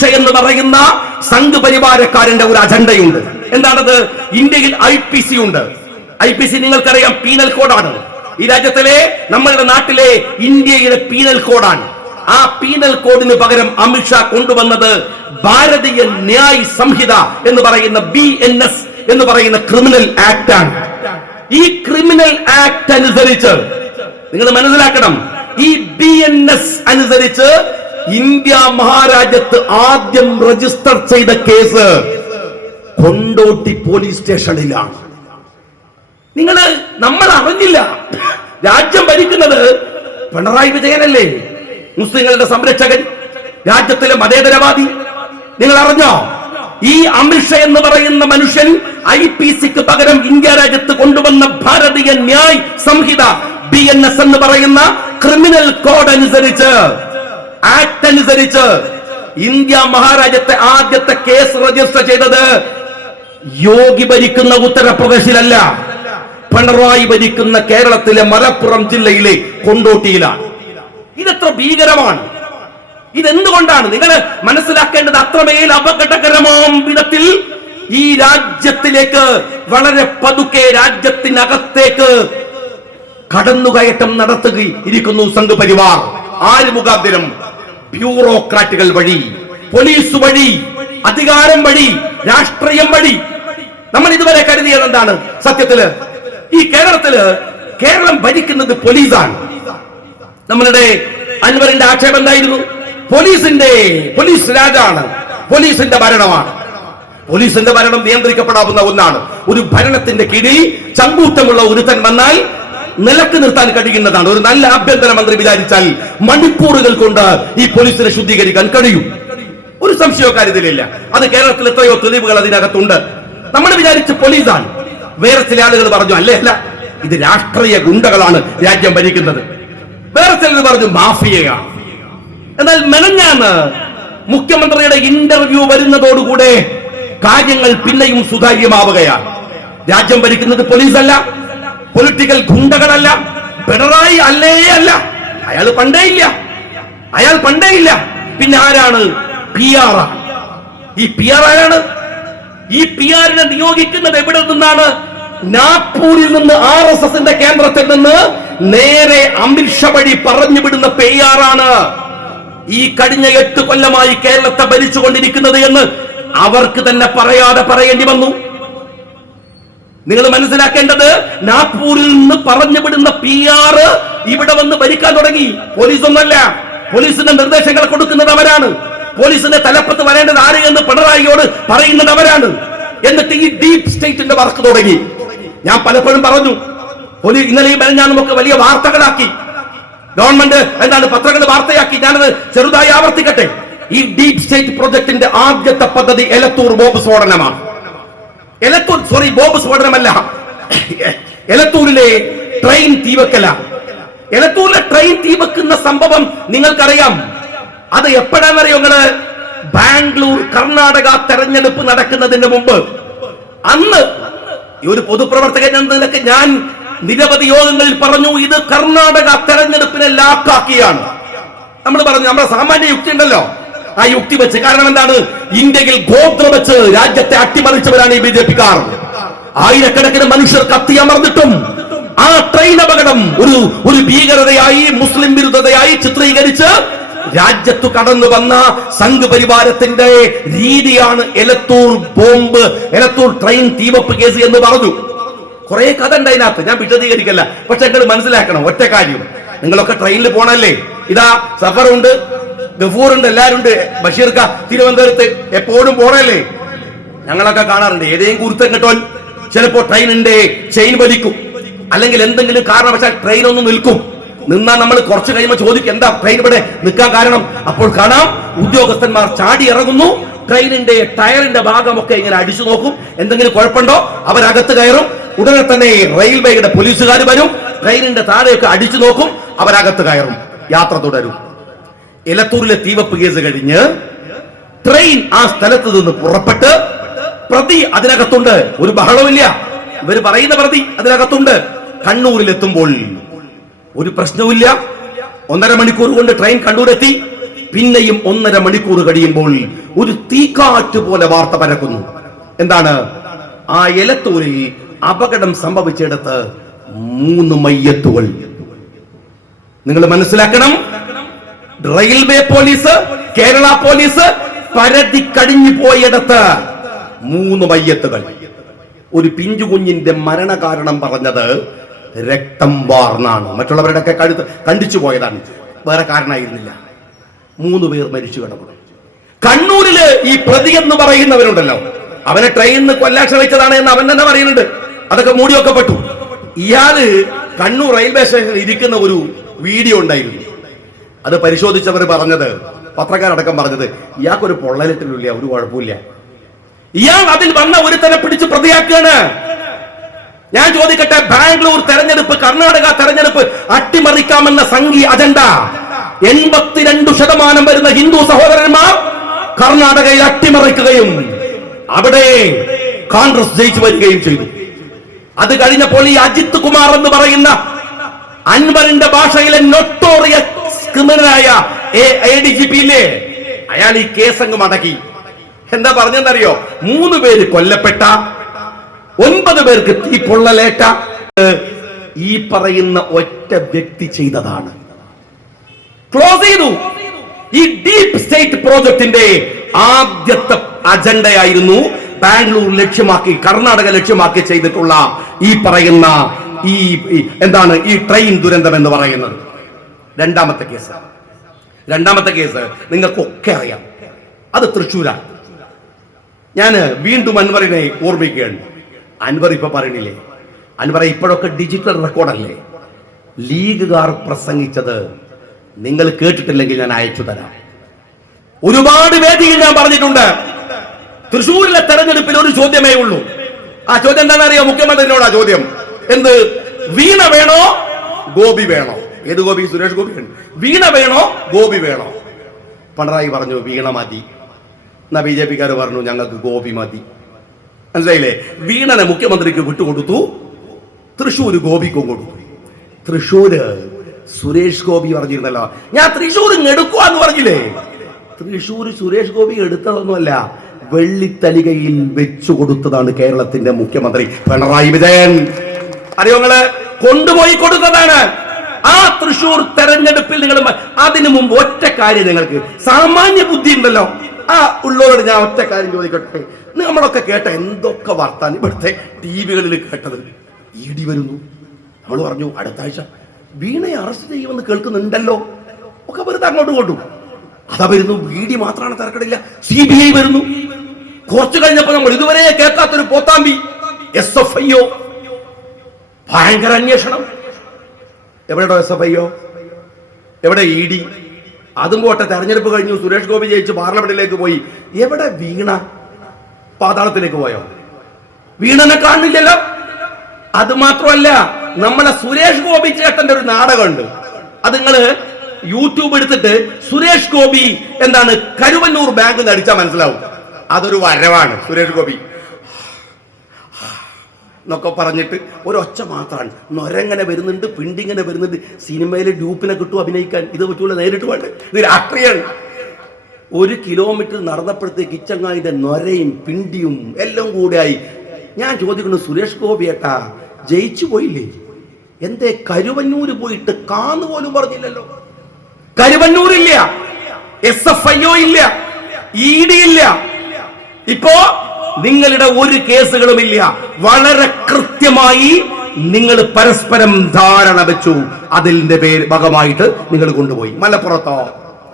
അമിത്ഷാ എന്ന് പറയുന്ന സംഘ് പരിവാരക്കാരന്റെ ഒരു അജണ്ടയുണ്ട്. എന്താണത്? ഇന്ത്യയിൽ ഐ പി സി ഉണ്ട്. ഐ പി സി നിങ്ങൾക്കറിയാം പീനൽ കോഡാണ്. ഈ രാജ്യത്തിലെ നമ്മളുടെ നാട്ടിലെ ഇന്ത്യയിലെ പീനൽ കോഡാണ്. ആ പീനൽ കോഡിന് പകരം അമിത്ഷാ കൊണ്ടുവന്നത് ഭാരതീയ ന്യായ് സംഹിത എന്ന് പറയുന്ന ബി എൻ എസ് എന്ന് പറയുന്ന ക്രിമിനൽ ആക്ട് ആണ് ഈ ക്രിമിനൽ ആക്ട് അനുസരിച്ച് നിങ്ങൾ മനസ്സിലാക്കണം ഈ ബി എൻ എസ് അനുസരിച്ച് ഇന്ത്യ മഹാരാജ്യത്ത് ആദ്യം രജിസ്റ്റർ ചെയ്ത കേസ് കൊണ്ടോട്ടി പോലീസ് സ്റ്റേഷനിലാണ് നിങ്ങൾ നമ്മൾ അറിഞ്ഞില്ല. രാജ്യം ഭരിക്കുന്നത് പിണറായി വിജയനല്ലേ? മുസ്ലിങ്ങളുടെ സംരക്ഷകൻ രാജ്യത്തിലെ മതേതരവാദി. നിങ്ങൾ അറിഞ്ഞോ? ഈ അമിഷ എന്ന് പറയുന്ന മനുഷ്യൻ ഐ പി സിക്ക് പകരം ഇന്ത്യ രാജ്യത്ത് കൊണ്ടുവന്ന Bharatiya Nyay Sanhita B N S എന്ന് പറയുന്ന ക്രിമിനൽ കോഡ് അനുസരിച്ച് ആക്ട് അനുസരിച്ച് ഇന്ത്യ മഹാരാജ്യത്തെ ആദ്യത്തെ കേസ് രജിസ്റ്റർ ചെയ്തത് യോഗി ഭരിക്കുന്ന ഉത്തർപ്രദേശിലല്ല. പിണറായി ഭരിക്കുന്ന കേരളത്തിലെ മലപ്പുറം ജില്ലയിലെ കൊണ്ടോട്ടിയിലാണ്. ഇതെത്ര ഭീകരമാണ്. ഇതെന്തുകൊണ്ടാണ്? നിങ്ങൾ മനസ്സിലാക്കേണ്ടത് അത്രമേൽ അപകടകരമാം വിധത്തിൽ ഈ രാജ്യത്തിലേക്ക് വളരെ പതുക്കെ രാജ്യത്തിനകത്തേക്ക് കടന്നുകയറ്റം നടത്തുകയിരിക്കുന്നു സംഘപരിവാർ. ആര് മുഖാന്തരം? ബ്യൂറോക്രാറ്റുകൾ വഴി പോലീസ് വഴി അധികാരം വഴി രാഷ്ട്രീയം വഴി. നമ്മൾ ഇതുവരെ കരുതിയത് എന്താണ്? സത്യത്തിൽ ഈ കേരളത്തിൽ കേരളം ഭരിക്കുന്നത് പോലീസാണ്. നമ്മളുടെ അൻവറിന്റെ ആക്ഷേപം എന്തായിരുന്നു? പോലീസിന്റെ പോലീസ് രാജാണ്. പോലീസിന്റെ ഭരണമാണ്. പോലീസിന്റെ ഭരണം നിയന്ത്രിക്കപ്പെടാവുന്ന ഒന്നാണ്. ഒരു ഭരണത്തിന്റെ കീഴിൽ ചങ്കൂറ്റമുള്ള ഒരുത്തൻ വന്നാൽ നിലയ്ക്ക് നിർത്താൻ കഴിയുന്നതാണ്. ഒരു നല്ല ആഭ്യന്തര മന്ത്രി വിചാരിച്ചാൽ മണിക്കൂറുകൾ കൊണ്ട് ഈ പോലീസിനെ ശുദ്ധീകരിക്കാൻ കഴിയും. ഒരു സംശയവും കാര്യത്തിലില്ല. അത് കേരളത്തിൽ എത്രയോ തെളിവുകൾ അതിനകത്തുണ്ട്. നമ്മൾ വിചാരിച്ച പോലീസാണ്. വേറെ ചില ആളുകൾ പറഞ്ഞു അല്ലേ അല്ല ഇത് രാഷ്ട്രീയ ഗുണ്ടകളാണ് രാജ്യം ഭരിക്കുന്നത്. വേറെ ചിലർ പറഞ്ഞു മാഫിയയാണ് എന്നാൽ മെനഞ്ഞാന്ന് മുഖ്യമന്ത്രിയുടെ ഇന്റർവ്യൂ വരുന്നതോടുകൂടെ കാര്യങ്ങൾ പിന്നെയും സുതാര്യമാവുകയാണ്. രാജ്യം ഭരിക്കുന്നത് പോലീസല്ല. പൊളിറ്റിക്കൽ ഗുണ്ടകളല്ല പിണറായി അല്ലേ അല്ല. അയാൾ പണ്ടേ ഇല്ല. അയാൾ പണ്ടേ ഇല്ല. പിന്നെ ആരാണ്? പി ആർ ഈ പി ആർ ആരാണ്? ഈ പി ആറിനെ നിയോഗിക്കുന്നത് എവിടെ നിന്നാണ്? നാഗ്പൂരിൽ നിന്ന് ആർ എസ് എസിന്റെ കേന്ദ്രത്തിൽ നിന്ന് നേരെ അമിത്ഷാ വഴി പറഞ്ഞു വിടുന്ന പി ആർ ആണ് ഈ കഴിഞ്ഞ എട്ട് കൊല്ലമായി കേരളത്തെ ഭരിച്ചുകൊണ്ടിരിക്കുന്നത് എന്ന് അവർക്ക് തന്നെ പറയാതെ പറയേണ്ടി വന്നു. നിങ്ങൾ മനസ്സിലാക്കേണ്ടത് നാഗ്പൂരിൽ നിന്ന് പറഞ്ഞു വിടുന്ന പി ആർ ഇവിടെ വന്ന് ഭരിക്കാൻ തുടങ്ങി. പോലീസ് ഒന്നല്ല പോലീസിന്റെ നിർദ്ദേശങ്ങൾ കൊടുക്കുന്നത് അവരാണ്. പോലീസിന്റെ തലപ്പത്ത് വരേണ്ടത് ആര് എന്ന് പിണറായിയോട് പറയുന്നത് അവരാണ്. എന്നിട്ട് ഈ ഡീപ് സ്റ്റേറ്റിന്റെ വർക്ക് തുടങ്ങി. ഞാൻ പലപ്പോഴും പറഞ്ഞു പോലീസ് ഇന്നലെയും ഞാൻ നമുക്ക് വലിയ വാർത്തകളാക്കി. ഗവൺമെന്റ് എന്താണ് പത്രങ്ങൾ വാർത്തയാക്കി. ഞാനത് ചെറുതായി ആവർത്തിക്കട്ടെ. ഈ ഡീപ് സ്റ്റേറ്റ് പ്രൊജക്ടിന്റെ ആദ്യത്തെ പദ്ധതി എലത്തൂർ ബോംബ് സ്ഫോടനമാണ് എലത്തൂർ സോറി ബോംബ് സ്ഫോടനമല്ല. എലത്തൂരിലെ ട്രെയിൻ തീവക്കല. എലത്തൂരിലെ ട്രെയിൻ തീവക്കുന്ന സംഭവം നിങ്ങൾക്കറിയാം. അത് എപ്പോഴാണെന്നറിയോ നിങ്ങൾ? ബാംഗ്ലൂർ കർണാടക തെരഞ്ഞെടുപ്പ് നടക്കുന്നതിന് മുമ്പ്. അന്ന് ഈ ഒരു പൊതുപ്രവർത്തകൻ എന്ന നിലയ്ക്ക് ഞാൻ നിരവധി യോഗങ്ങളിൽ പറഞ്ഞു ഇത് കർണാടക തെരഞ്ഞെടുപ്പിനെ ലാക്കാക്കിയാണ്. നമ്മൾ പറഞ്ഞു നമ്മുടെ സാമാന്യ യുക്തി ഉണ്ടല്ലോ. ആ യുക്തി വെച്ച് കാരണം എന്താണ്? ഇന്ത്യയിൽ ഗോത്രം വെച്ച് രാജ്യത്തെ അട്ടിമറിച്ചവരാണ് ഈ ബി ജെ പിക്കാർ. ആയിരക്കണക്കിന് മനുഷ്യർ കത്തിയമർന്നിട്ടും ആ ട്രെയിൻ അപകടം ഒരു ഒരു ഭീകരതയായി മുസ്ലിം വിരുദ്ധതയായി ചിത്രീകരിച്ച് രാജ്യത്തു കടന്നു വന്ന സംഘ് പരിവാരത്തിന്റെ രീതിയാണ് എലത്തൂർ ബോംബ് എലത്തൂർ ട്രെയിൻ തീവപ്പ് കേസ് എന്ന് പറഞ്ഞു. കുറെ കഥ ഉണ്ട് അതിനകത്ത് ഞാൻ വിശദീകരിക്കല്ല. പക്ഷെ നിങ്ങൾ മനസ്സിലാക്കണം ഒറ്റ കാര്യം. നിങ്ങളൊക്കെ ട്രെയിനിൽ പോണല്ലേ? ഇതാ സഫറുണ്ട്. ഗഫൂറുണ്ട് എല്ലാരും ഉണ്ട് ബഷീർക്ക തിരുവനന്തപുരത്ത് എപ്പോഴും പോറല്ലേ? ഞങ്ങളൊക്കെ കാണാറുണ്ട്. ഏതെങ്കിലും കുരുത്തം കിട്ടോൻ ചിലപ്പോ ട്രെയിൻ ഉണ്ട് ചെയിൻ വലിക്കും. അല്ലെങ്കിൽ എന്തെങ്കിലും കാരണവശാൽ ട്രെയിൻ ഒന്ന് നിൽക്കും. നിന്നാ നമ്മൾ കുറച്ച് കഴിയുമ്പോൾ ചോദിക്കും എന്താ ട്രെയിൻ ഇവിടെ നിൽക്കാൻ കാരണം? അപ്പോൾ കാണാം ഉദ്യോഗസ്ഥന്മാർ ചാടി ഇറങ്ങുന്നു. ട്രെയിനിന്റെ ടയറിന്റെ ഭാഗമൊക്കെ ഇങ്ങനെ അടിച്ചു നോക്കും. എന്തെങ്കിലും കുഴപ്പമുണ്ടോ? അവരകത്ത് കയറും. ഉടനെ തന്നെ റെയിൽവേയുടെ പോലീസുകാർ വരും. ട്രെയിനിന്റെ താഴെയൊക്കെ അടിച്ചു നോക്കും. അവരകത്ത് കയറും. യാത്ര തുടരും. എലത്തൂരിലെ തീവപ്പ് കേസ് കഴിഞ്ഞ് ട്രെയിൻ ആ സ്ഥലത്ത് നിന്ന് പുറപ്പെട്ട് പ്രതി അതിനകത്തുണ്ട്. ഒരു ബഹളമില്ല ഇവർ പറയുന്ന പ്രതി അതിനകത്തുണ്ട്. കണ്ണൂരിലെത്തുമ്പോൾ ഒരു പ്രശ്നവുമില്ല. ഒന്നര മണിക്കൂർ കൊണ്ട് ട്രെയിൻ കണ്ണൂരെത്തി. പിന്നെയും ഒന്നര മണിക്കൂർ കഴിയുമ്പോൾ ഒരു തീക്കാറ്റ് പോലെ വാർത്ത പരക്കുന്നു. എന്താണ്? ആ എലത്തൂരിൽ അപകടം സംഭവിച്ചിടത്ത് മൂന്ന് മയ്യത്തുകൾ. നിങ്ങൾ മനസ്സിലാക്കണം. റെയിൽവേ പോലീസ് കേരള പോലീസ് പരതി കഴിഞ്ഞു പോയിടത്ത് മൂന്ന് മയ്യത്തുകൾ ഒരു പിഞ്ചു കുഞ്ഞിന്റെ മരണകാരണം പറഞ്ഞത് രക്തം വാർന്നാണ്. മറ്റുള്ളവരുടെ ഒക്കെ കഴുത്ത് കണ്ടിച്ചു പോയതാണ്. വേറെ കാരണമായിരുന്നില്ല. മൂന്ന് പേർ മരിച്ചു കിടക്കുന്നു. കണ്ണൂരിൽ ഈ പ്രതി എന്ന് പറയുന്നവരുണ്ടല്ലോ. അവനെ ട്രെയിനിന്ന് കൊല്ലാൻ ശ്രമിച്ചതാണ് എന്ന് അവൻ തന്നെ പറയുന്നുണ്ട്. അതൊക്കെ മൂടിയൊക്കെ പെട്ടു ഇയാൾ കണ്ണൂർ റെയിൽവേ സ്റ്റേഷനിൽ ഇരിക്കുന്ന ഒരു വീഡിയോ ഉണ്ടായിരുന്നു. അത് പരിശോധിച്ചവർ പറഞ്ഞത് പത്രക്കാരടക്കം പറഞ്ഞത് ഇയാൾക്കൊരു പൊള്ളലിട്ടില്ല ഒരു കുഴപ്പമില്ല. ഇയാൾ അതിൽ വന്ന ഒരു ഒരുത്തനെ പിടിച്ച് പ്രതിയാക്കുകയാണ്. ഞാൻ ചോദിക്കട്ടെ ബാംഗ്ലൂർ തെരഞ്ഞെടുപ്പ് കർണാടക തെരഞ്ഞെടുപ്പ് അട്ടിമറിക്കാമെന്ന സംഘി അജണ്ട. എൺപത്തിരണ്ടു ശതമാനം വരുന്ന ഹിന്ദു സഹോദരന്മാർ കർണാടകയിൽ അട്ടിമറിക്കുകയും അവിടെ കോൺഗ്രസ് ജയിച്ചു വരികയും ചെയ്തു. അത് കഴിഞ്ഞപ്പോൾ ഈ അജിത് കുമാർ എന്ന് പറയുന്ന അൻവറിന്റെ ഭാഷയിലെ നൊട്ടോറിയസ് ക്രിമിനലായ എ ഡി ജി പി ഇല്ലേ അയാൾ ഈ കേസ് അങ്ങ് മടക്കി. എന്താ പറഞ്ഞെന്നറിയോ മൂന്ന് പേര് കൊല്ലപ്പെട്ട ഒൻപത് പേർക്ക് തീ പൊള്ളലേറ്റ ഈ പറയുന്ന ഒറ്റ വ്യക്തി ചെയ്തതാണ്. ക്ലോസ് ചെയ്തു. ഈ ഡീപ് സ്റ്റേറ്റ് പ്രോജക്ടിന്റെ ആദ്യത്തെ അജണ്ടയായിരുന്നു ബാംഗ്ലൂർ ലക്ഷ്യമാക്കി കർണാടക ലക്ഷ്യമാക്കി ചെയ്തിട്ടുള്ള ഈ പറയുന്ന ഈ എന്താണ് ഈ ട്രെയിൻ ദുരന്തം എന്ന് പറയുന്നത്. രണ്ടാമത്തെ കേസ്. രണ്ടാമത്തെ കേസ് നിങ്ങൾക്കൊക്കെ അറിയാം. അത് തൃശ്ശൂരാണ്. ഞാൻ വീണ്ടും അൻവറിനെ ഓർമ്മിക്കുകയാണ്. അൻവർ ഇപ്പൊ പറയണില്ലേ? അൻവർ ഇപ്പോഴൊക്കെ ഡിജിറ്റൽ റെക്കോർഡല്ലേ ലീഗുകാർ പ്രസംഗിച്ചത് നിങ്ങൾ കേട്ടിട്ടില്ലെങ്കിൽ ഞാൻ അയച്ചു തരാം. ഒരുപാട് വേദിയിൽ ഞാൻ പറഞ്ഞിട്ടുണ്ട്. തൃശ്ശൂരിലെ തെരഞ്ഞെടുപ്പിൽ ഒരു ചോദ്യമേ ഉള്ളൂ. ആ ചോദ്യം എന്താണെന്നറിയോ? മുഖ്യമന്ത്രിയോട് ചോദ്യം. എന്ത്? വീണ വേണോ? ഗോപി വേണോ? ഏത് ഗോപി? സുരേഷ് ഗോപി വീണ വേണോ? ഗോപി വേണോ? പിണറായി പറഞ്ഞു വീണ മതി. എന്നാ ബി ജെ പിക്കാർ പറഞ്ഞു ഞങ്ങൾക്ക് ഗോപി മതി. മനസ്സിലായില്ലേ? വീണനെ മുഖ്യമന്ത്രിക്ക് വിട്ടുകൊടുത്തു. തൃശ്ശൂര് ഗോപിക്കും കൊടുത്തു. തൃശ്ശൂര് സുരേഷ് ഗോപി പറഞ്ഞിരുന്നല്ലോ. ഞാൻ തൃശ്ശൂർ എടുക്കുവാന്ന് പറഞ്ഞില്ലേ? തൃശ്ശൂര് സുരേഷ് ഗോപി എടുത്തതൊന്നുമല്ല വെള്ളിത്തലികയിൽ വെച്ചു കൊടുത്തതാണ് കേരളത്തിന്റെ മുഖ്യമന്ത്രി പിണറായി വിജയൻ. അറിയോ കൊണ്ടുപോയി കൊടുത്തതാണ്. തൃശൂർ തെരഞ്ഞെടുപ്പിൽ നിങ്ങൾ അതിനു മുമ്പ് ഒറ്റ കാര്യം നിങ്ങൾക്ക്. സാമാന്യ ബുദ്ധി ഉണ്ടല്ലോ. ആ ഉള്ളവരോട് ഞാൻ ഒറ്റ കാര്യം ചോദിക്കട്ടെ. നമ്മളൊക്കെ കേട്ട എന്തൊക്കെ വാർത്താൻ ഇവിടുത്തെ ടി വികളിൽ കേട്ടത്. ഇ ഡി വരുന്നു. നമ്മൾ പറഞ്ഞു അടുത്ത ആഴ്ച വീണയെ അറസ്റ്റ് ചെയ്യുമെന്ന് കേൾക്കുന്നുണ്ടല്ലോ. ഒക്കെ വെറുതെ അങ്ങോട്ട് കൊണ്ടു അതാ വരുന്നു വി ഡി മാത്രമാണ് തിരക്കടില്ല. സി ബി ഐ വരുന്നു. കുറച്ചു കഴിഞ്ഞപ്പോ നമ്മൾ ഇതുവരെ കേൾക്കാത്തൊരു പോത്താമ്പി. എസ് എഫ് ഐ ഭയങ്കര അന്വേഷണം. എവിടെയോ എസ് എഫ് ഐയോ? എവിടെ ഇ ഡി? അതും പോട്ടെ തെരഞ്ഞെടുപ്പ് കഴിഞ്ഞു. സുരേഷ് ഗോപി ജയിച്ച് പാർലമെന്റിലേക്ക് പോയി. എവിടെ വീണ പാതാളത്തിലേക്ക് പോയോ? വീണനെ കാണുന്നില്ലല്ലോ അത് മാത്രമല്ല നമ്മളെ സുരേഷ് ഗോപി ചേട്ടന്റെ ഒരു നാടകമുണ്ട്. അത് നിങ്ങൾ യൂട്യൂബ് എടുത്തിട്ട് സുരേഷ് ഗോപി എന്താണ് കരുവന്നൂർ ബാങ്ക് അടിച്ചാൽ മനസ്സിലാവും. അതൊരു വരവാണ് സുരേഷ് ഗോപി. എന്നൊക്കെ പറഞ്ഞിട്ട് ഒരൊച്ച മാത്രമാണ് നൊരങ്ങനെ വരുന്നുണ്ട് പിണ്ടിങ്ങനെ വരുന്നുണ്ട്. സിനിമയിൽ ഡ്യൂപ്പിനെ കിട്ടും അഭിനയിക്കാൻ. ഇത് പറ്റൂല നേരിട്ട് വേണ്ട. ഇത് രാഷ്ട്രീയമാണ് ഒരു കിലോമീറ്റർ നടന്നപ്പോഴത്തേക്ക് ഇച്ചങ്ങായിന്റെ നൊരയും പിണ്ടിയും എല്ലാം കൂടെയായി. ഞാൻ ചോദിക്കുന്നു സുരേഷ് ഗോപി ഏട്ടാ ജയിച്ചു പോയില്ലേ? എന്തേ കരുവന്നൂര് പോയിട്ട് കാന്ന് പോലും പറഞ്ഞില്ലല്ലോ? കരുവന്നൂരില്ല. എസ് എഫ് ഐ ഇല്ല. ഇ ഡി ഇല്ല. ഇപ്പോ നിങ്ങളുടെ ഒരു കേസുകളുമില്ല. വളരെ കൃത്യമായി നിങ്ങൾ പരസ്പരം ധാരണ വെച്ചു. അതിന്റെ പേര് ഭാഗമായിട്ട് നിങ്ങൾ കൊണ്ടുപോയി. മലപ്പുറത്തോ?